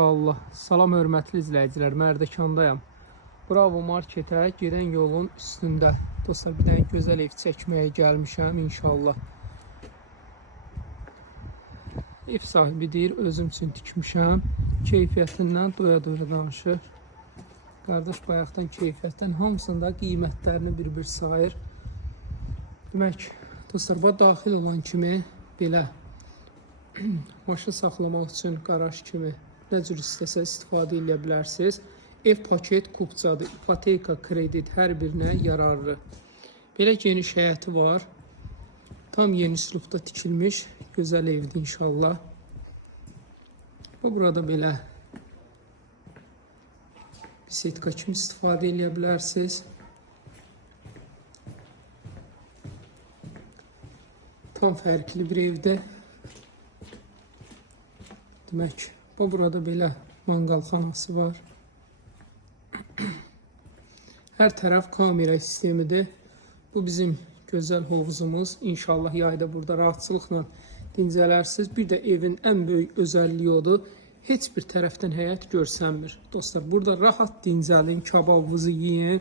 Allah. Salam hörmətli izləyicilər. Mərdəkandayam. Bravo marketə gedən yolun üstündə. Dostlar bir dənə gözəl ev çəkməyə gəlmişəm inşallah. Ev sahibi deyir özüm üçün tikmişəm. Keyfiyyətindən doya-doya danışır. Qardaş bayaqdan keyfiyyətdən hamısında qiymətlərini bir-bir sayır. Demək, dostlar, bu daxil olan kimi belə maşın saxlamaq üçün qaraj kimi nə cür istəsə istifadə edə bilərsiniz. Ev paket kupçadır, ipoteka, kredit hər birinə yararlı. Belə geniş həyəti var. Tam yeni üslubda tikilmiş gözəl evdir inşallah. Və burada belə bisetka kimi istifadə edə bilərsiniz. Tam fərqli bir evdə. Demək, bu burada belə manqalxanası var. Hər tərəf kamera sistemidir. Bu bizim gözəl hovuzumuz. İnşallah yayda burada rahatçılıqla dincələrsiniz. Bir də evin ən böyük özəlliyi odur. Heç bir tərəfdən həyət görsənmir. Dostlar, burada rahat dincəlin, kababınızı yeyin.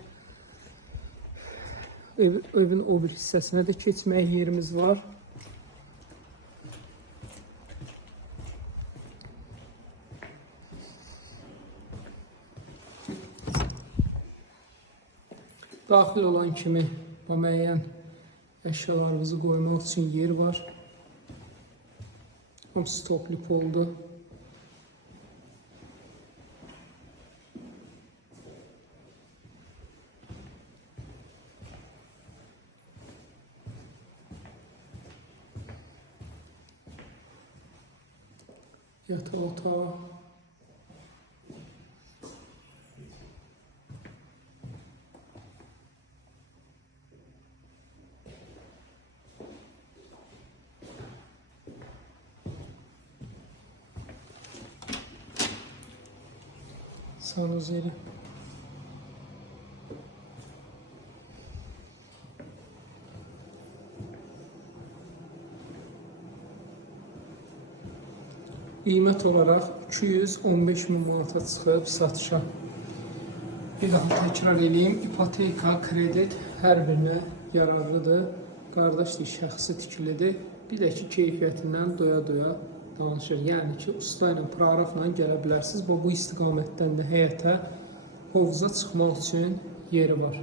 Ev, evin o bir hissəsinə də keçməyə yerimiz var. Daxil olan kimi bu müəyyən əşyalarınızı qoymaq üçün yer var. Hamısı topluq oldu. Yatağı otağı. Sanuzeri. Qiymət olaraq 215 min manata çıxıb satışa. Bir daha təkrar edeyim, ipoteka, kredit hər birinə yararlıdır. Qardaşdır, şəxsi tikilidir. Bir də ki, keyfiyyətindən doya-doya danışır. Yəni ki, usta ilə, prarafla gələ bilərsiniz. Bu, bu istiqamətdən də həyətə hovuza çıxmaq üçün yeri var.